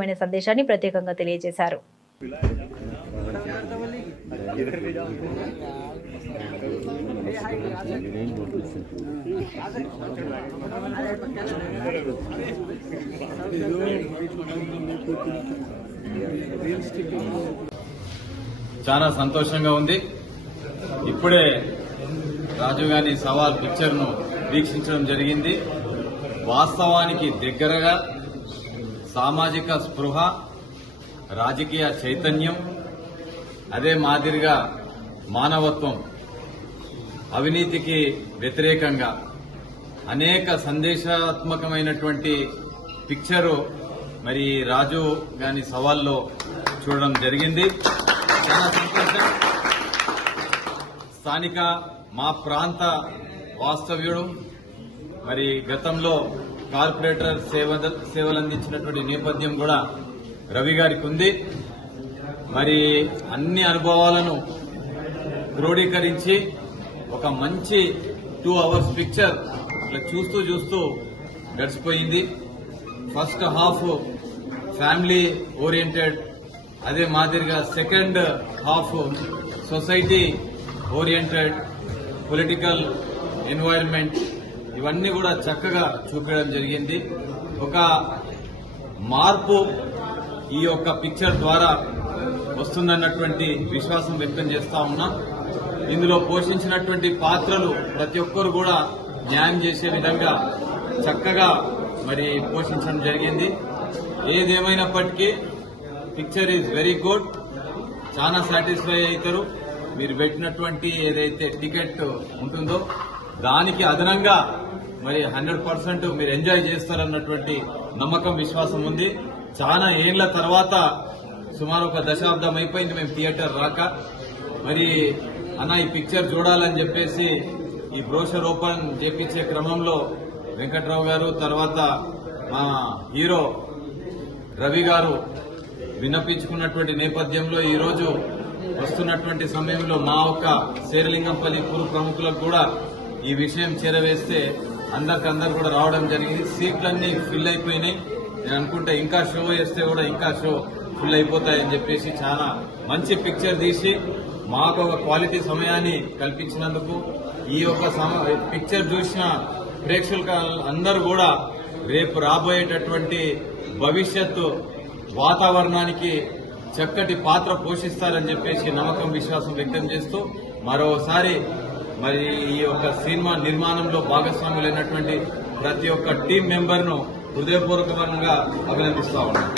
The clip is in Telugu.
సందేశాన్ని ప్రత్యేకంగా తెలియజేశారు. చాలా సంతోషంగా ఉంది. ఇప్పుడే రాజు గారి సవాల్ పిక్చర్ ను వీక్షించడం జరిగింది. వాస్తవానికి దగ్గరగా సామాజిక స్పృహ, రాజకీయ చైతన్యం, అదే మాదిరిగా మానవత్వం, అవినీతికి వ్యతిరేకంగా అనేక సందేశాత్మకమైనటువంటి పిక్చరు మరి రాజు గారి సవాల్లో చూడడం జరిగింది. చాలా సంతోషం. స్థానిక మా ప్రాంత వాస్తవ్యుడు, మరి గతంలో కార్పొరేటర్ సేవలందించినటువంటి నేపథ్యం కూడా రవి గారికి ఉంది. మరి అన్ని అనుభవాలను క్రోడీకరించి ఒక మంచి 2 hours పిక్చర్ ఇట్లా చూస్తూ గడిచిపోయింది. ఫస్ట్ హాఫ్ ఫ్యామిలీ ఓరియంటెడ్, అదే మాదిరిగా second half society oriented, political environment, ఇవన్నీ కూడా చక్కగా చూపించడం జరిగింది. ఒక మార్పు ఈ యొక్క పిక్చర్ ద్వారా వస్తుందన్నటువంటి విశ్వాసం వ్యక్తం చేస్తా ఉన్నాం. ఇందులో పోషించినటువంటి పాత్రలు ప్రతి ఒక్కరు కూడా న్యాయం చేసే విధంగా చక్కగా మరి పోషించడం జరిగింది. ఏదేమైనప్పటికీ పిక్చర్ ఈజ్ వెరీ గుడ్. చాలా సాటిస్ఫై అవుతారు. మీరు పెట్టినటువంటి ఏదైతే టికెట్ ఉంటుందో దానికి అదనంగా మరి 100% మీరు ఎంజాయ్ చేస్తారన్నటువంటి నమ్మకం, విశ్వాసం ఉంది. చాలా ఏళ్ల తర్వాత సుమారు ఒక దశాబ్దం అయిపోయింది మేము థియేటర్ రాక. మరి అన్న ఈ పిక్చర్ చూడాలని చెప్పేసి ఈ బ్రోషర్ ఓపెన్ చేపించే క్రమంలో వెంకట్రావు గారు, తర్వాత మా హీరో రవి గారు విన్నపించుకున్నటువంటి నేపథ్యంలో ఈ రోజు వస్తున్నటువంటి సమయంలో మా ఒక్క శేరలింగంపల్లి పూర్వ ప్రముఖులకు కూడా ఈ విషయం చేరవేస్తే అందరు కూడా రావడం జరిగింది. సీట్లన్నీ ఫిల్ అయిపోయినాయి. నేను అనుకుంటే ఇంకా షో వేస్తే కూడా ఇంకా షో ఫుల్ అయిపోతాయని చెప్పేసి చాలా మంచి పిక్చర్ తీసి మాకు ఒక క్వాలిటీ సమయాన్ని కల్పించినందుకు, ఈ యొక్క పిక్చర్ చూసిన ప్రేక్షకులు అందరూ కూడా రేపు రాబోయేటటువంటి భవిష్యత్తు వాతావరణానికి చక్కటి పాత్ర పోషిస్తారని చెప్పేసి నమ్మకం, విశ్వాసం వ్యక్తం చేస్తూ మరోసారి మరి ఈ యొక్క సినిమా నిర్మాణంలో భాగస్వాములైనటువంటి ప్రతి ఒక్క టీం మెంబర్ను హృదయపూర్వకంగా అభినందిస్తా ఉన్నాను.